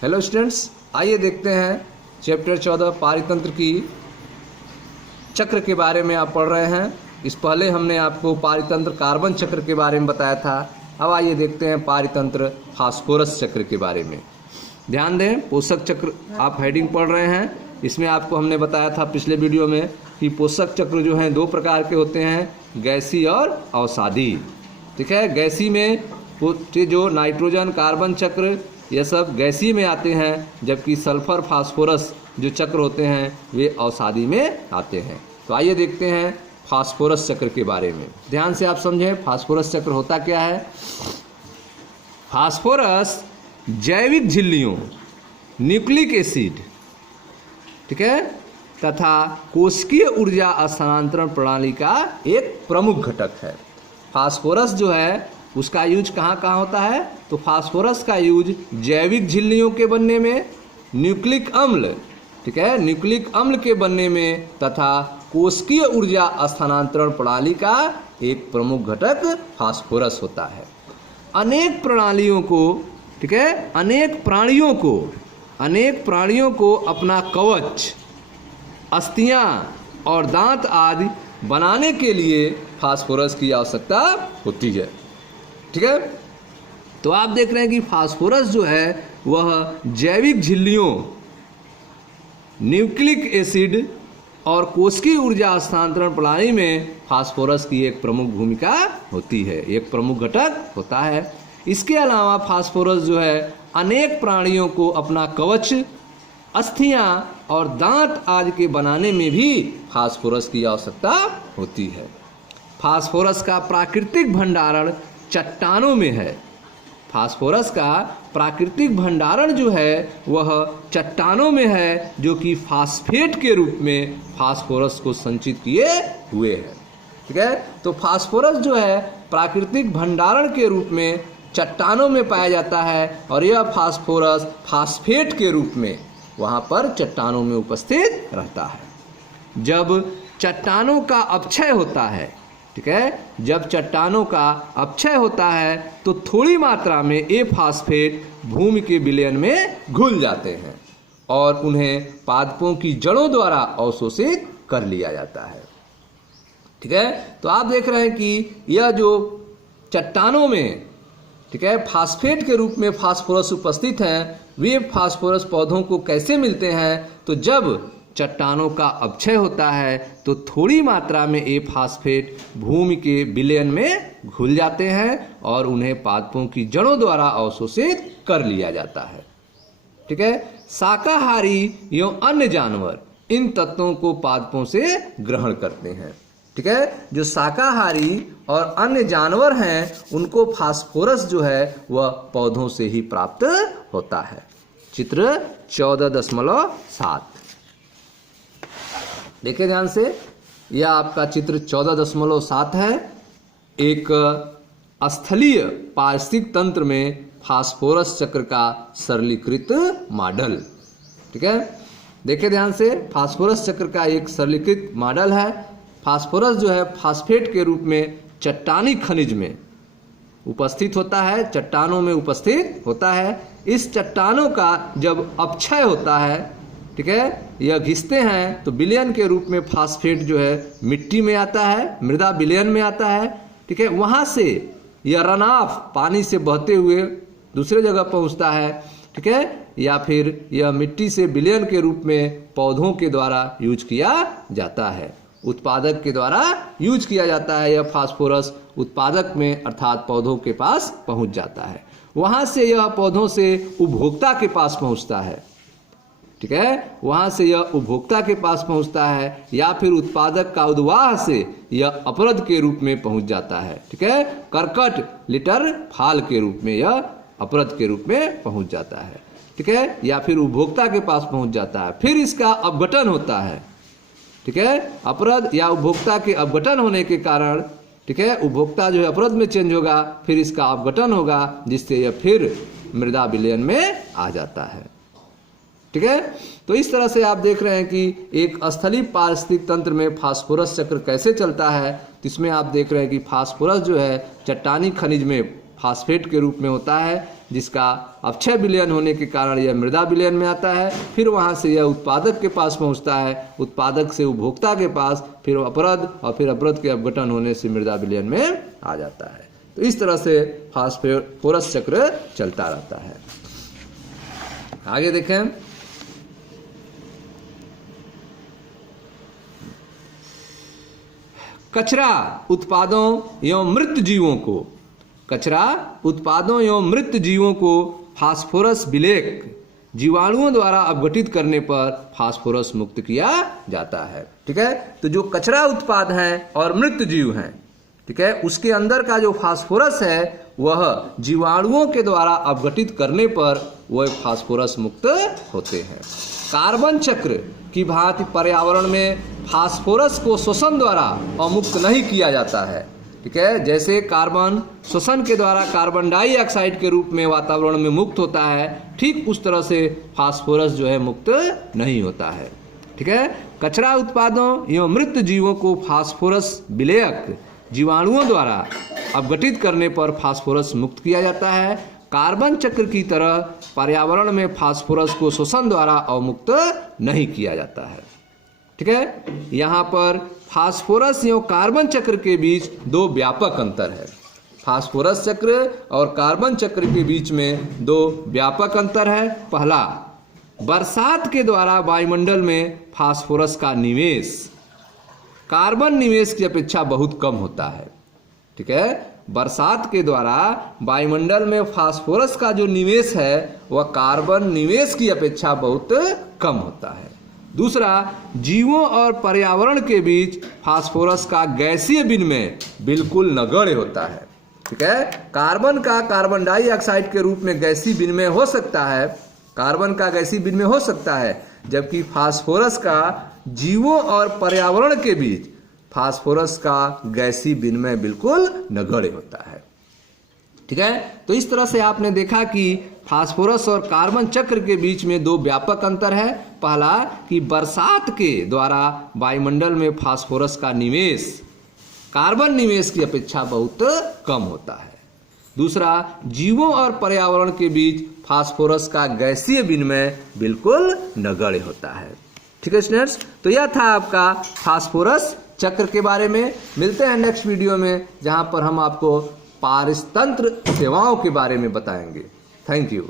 Hello students, आइए देखते हैं चैप्टर 14 पारितंत्र की चक्र के बारे में आप पढ़ रहे हैं। इस पहले हमने आपको पारितंत्र कार्बन चक्र के बारे में बताया था। अब आइए देखते हैं पारितंत्र फास्फोरस चक्र के बारे में। ध्यान दें, पोषक चक्र आप हेडिंग पढ़ रहे हैं। इसमें आपको हमने बताया था पिछले वीडियो में कि पोषक चक्र जो हैं दो प्रकार के होते हैं, गैसीय और अवसादी। ठीक है, गैसी में जो नाइट्रोजन कार्बन चक्र ये सब गैसीय में आते हैं, जबकि सल्फर फास्फोरस जो चक्र होते हैं वे अवसादी में आते हैं। तो आइए देखते हैं फास्फोरस चक्र के बारे में। ध्यान से आप समझें फास्फोरस चक्र होता क्या है। फास्फोरस जैविक झिल्लियों, न्यूक्लिक एसिड, ठीक है, तथा कोशिकीय ऊर्जा स्थानांतरण प्रणाली का एक प्रमुख घटक है। फास्फोरस जो है उसका यूज कहाँ कहाँ होता है, तो फास्फोरस का यूज जैविक झिल्लियों के बनने में, न्यूक्लिक अम्ल, ठीक है, न्यूक्लिक अम्ल के बनने में तथा कोशिकीय ऊर्जा स्थानांतरण प्रणाली का एक प्रमुख घटक फास्फोरस होता है। अनेक प्रणालियों को, ठीक है, अनेक प्राणियों को अपना कवच, अस्थियां और दांत आदि बनाने के लिए फास्फोरस की आवश्यकता होती है। ठीक है, तो आप देख रहे हैं कि फास्फोरस जो है वह जैविक झिल्लियों, न्यूक्लिक एसिड और कोशिकीय ऊर्जा स्थानांतरण प्रणाली में फास्फोरस की एक प्रमुख भूमिका होती है, एक प्रमुख घटक होता है। इसके अलावा फास्फोरस जो है अनेक प्राणियों को अपना कवच, अस्थियां और दांत आदि के बनाने में भी फास्फोरस की आवश्यकता होती है। फास्फोरस का प्राकृतिक भंडारण चट्टानों में है। फास्फोरस का प्राकृतिक भंडारण जो है वह चट्टानों में है, जो कि फास्फेट के रूप में फास्फोरस को संचित किए हुए है। ठीक है, तो फास्फोरस जो है प्राकृतिक भंडारण के रूप में चट्टानों में पाया जाता है और यह फास्फोरस फास्फेट के रूप में वहाँ पर चट्टानों में उपस्थित रहता है। जब चट्टानों का अपक्षय होता है, ठीक है, जब चट्टानों का अपक्षय होता है तो थोड़ी मात्रा में ये फास्फेट भूमि के विलयन में घुल जाते हैं और उन्हें पादपों की जड़ों द्वारा अवशोषित कर लिया जाता है। ठीक है, तो आप देख रहे हैं कि यह जो चट्टानों में, ठीक है, फास्फेट के रूप में फास्फोरस उपस्थित हैं, वे फास्फोरस पौधों को कैसे मिलते हैं, तो जब चट्टानों का अपक्षय होता है तो थोड़ी मात्रा में ये फास्फेट भूमि के विलयन में घुल जाते हैं और उन्हें पादपों की जड़ों द्वारा अवशोषित कर लिया जाता है। ठीक है, शाकाहारी एवं अन्य जानवर इन तत्वों को पादपों से ग्रहण करते हैं। ठीक है, जो शाकाहारी और अन्य जानवर हैं उनको फास्फोरस जो है वह पौधों से ही प्राप्त होता है। चित्र 14.7 देखिए ध्यान से, यह आपका चित्र 14.7 है। एक स्थलीय पारिस्थितिक तंत्र में फास्फोरस चक्र का सरलीकृत मॉडल। ठीक है, देखिए ध्यान से, फास्फोरस चक्र का एक सरलीकृत मॉडल है। फास्फोरस जो है फास्फेट के रूप में चट्टानी खनिज में उपस्थित होता है, चट्टानों में उपस्थित होता है। इस चट्टानों का जब अपक्षय होता है, ठीक है, यह घिसते हैं तो विलयन के रूप में फास्फेट जो है मिट्टी में आता है, मृदा विलयन में आता है। ठीक है, वहाँ से यह रन ऑफ पानी से बहते हुए दूसरे जगह पहुँचता है। ठीक है, या फिर यह मिट्टी से विलयन के रूप में पौधों के द्वारा यूज किया जाता है, उत्पादक के द्वारा यूज किया जाता है। यह फास्फोरस उत्पादक में अर्थात पौधों के पास पहुँच जाता है। वहाँ से यह पौधों से उपभोक्ता के पास पहुँचता है। ठीक है, वहाँ से यह उपभोक्ता के पास पहुँचता है या फिर उत्पादक का उद्वाह से यह अपरद के रूप में पहुँच जाता है। ठीक है, कर्कट, लिटर, फाल के रूप में यह अपरद के रूप में पहुँच जाता है। ठीक है, या फिर उपभोक्ता के पास पहुँच जाता है। फिर इसका अपघटन होता है। ठीक है, अपरद या उपभोक्ता के अपघटन होने के कारण, ठीक है, उपभोक्ता जो है अपरद में चेंज होगा, फिर इसका अपघटन होगा जिससे यह फिर मृदा विलयन में आ जाता है। ठीक है, तो इस तरह से आप देख रहे हैं कि एक स्थलीय पारिस्थितिक तंत्र में फास्फोरस चक्र कैसे चलता है। तो इसमें आप देख रहे हैं कि फास्फोरस जो है चट्टानी खनिज में फास्फेट के रूप में होता है, जिसका अपक्षय विलयन होने के कारण यह मृदा विलयन में आता है। फिर वहाँ से यह उत्पादक के पास पहुँचता है, उत्पादक से उपभोक्ता के पास, फिर अपरद और फिर अपरद के अपघटन होने से मृदा विलयन में आ जाता है। तो इस तरह से फास्फोरस चक्र चलता रहता है। आगे देखें, कचरा उत्पादों एवं मृत जीवों को, कचरा उत्पादों एवं मृत जीवों को फास्फोरस विलेख जीवाणुओं द्वारा अपघटित करने पर फास्फोरस मुक्त किया जाता है। ठीक है, तो जो कचरा उत्पाद हैं और मृत जीव हैं, ठीक है, उसके अंदर का जो फास्फोरस है वह जीवाणुओं के द्वारा अपघटित करने पर वह फास्फोरस मुक्त होते हैं। कार्बन चक्र की भांति पर्यावरण में फास्फोरस को श्वसन द्वारा अमुक्त नहीं किया जाता है। ठीक है, जैसे कार्बन श्वसन के द्वारा कार्बन डाइऑक्साइड के रूप में वातावरण में मुक्त होता है, ठीक उस तरह से फास्फोरस जो है मुक्त नहीं होता है। ठीक है, कचरा उत्पादों एवं मृत जीवों को फास्फोरस विलेयक जीवाणुओं द्वारा अपघटित करने पर फास्फोरस मुक्त किया जाता है। कार्बन चक्र की तरह पर्यावरण में फास्फोरस को श्वसन द्वारा अवमुक्त नहीं किया जाता है। ठीक है, यहाँ पर फास्फोरस एवं कार्बन चक्र के बीच दो व्यापक अंतर है। फास्फोरस चक्र और कार्बन चक्र के बीच में दो व्यापक अंतर है। पहला, बरसात के द्वारा वायुमंडल में फास्फोरस का निवेश कार्बन निवेश की अपेक्षा बहुत कम होता है। ठीक है, बरसात के द्वारा वायुमंडल में फास्फोरस का जो निवेश है वह कार्बन निवेश की अपेक्षा बहुत कम होता है। दूसरा, जीवों और पर्यावरण के बीच फास्फोरस का गैसीय विनिमय बिल्कुल नगण्य होता है। ठीक है, कार्बन का कार्बन डाइऑक्साइड के रूप में गैसीय विनिमय हो सकता है, कार्बन का गैसीय विनिमय हो सकता है, जबकि फास्फोरस का जीवों और पर्यावरण के बीच फास्फोरस का गैसीय विनिमय बिल्कुल नगण्य होता है। ठीक है, तो इस तरह से आपने देखा कि फास्फोरस और कार्बन चक्र के बीच में दो व्यापक अंतर है। पहला कि बरसात के द्वारा वायुमंडल में फास्फोरस का निवेश कार्बन निवेश की अपेक्षा बहुत कम होता है। दूसरा, जीवों और पर्यावरण के बीच फास्फोरस का गैसीय विनिमय बिल्कुल नगण्य होता है। ठीक है स्टूडेंट्स, तो यह था आपका फास्फोरस चक्र के बारे में। मिलते हैं नेक्स्ट वीडियो में, जहां पर हम आपको पारितंत्र सेवाओं के बारे में बताएंगे। Thank you.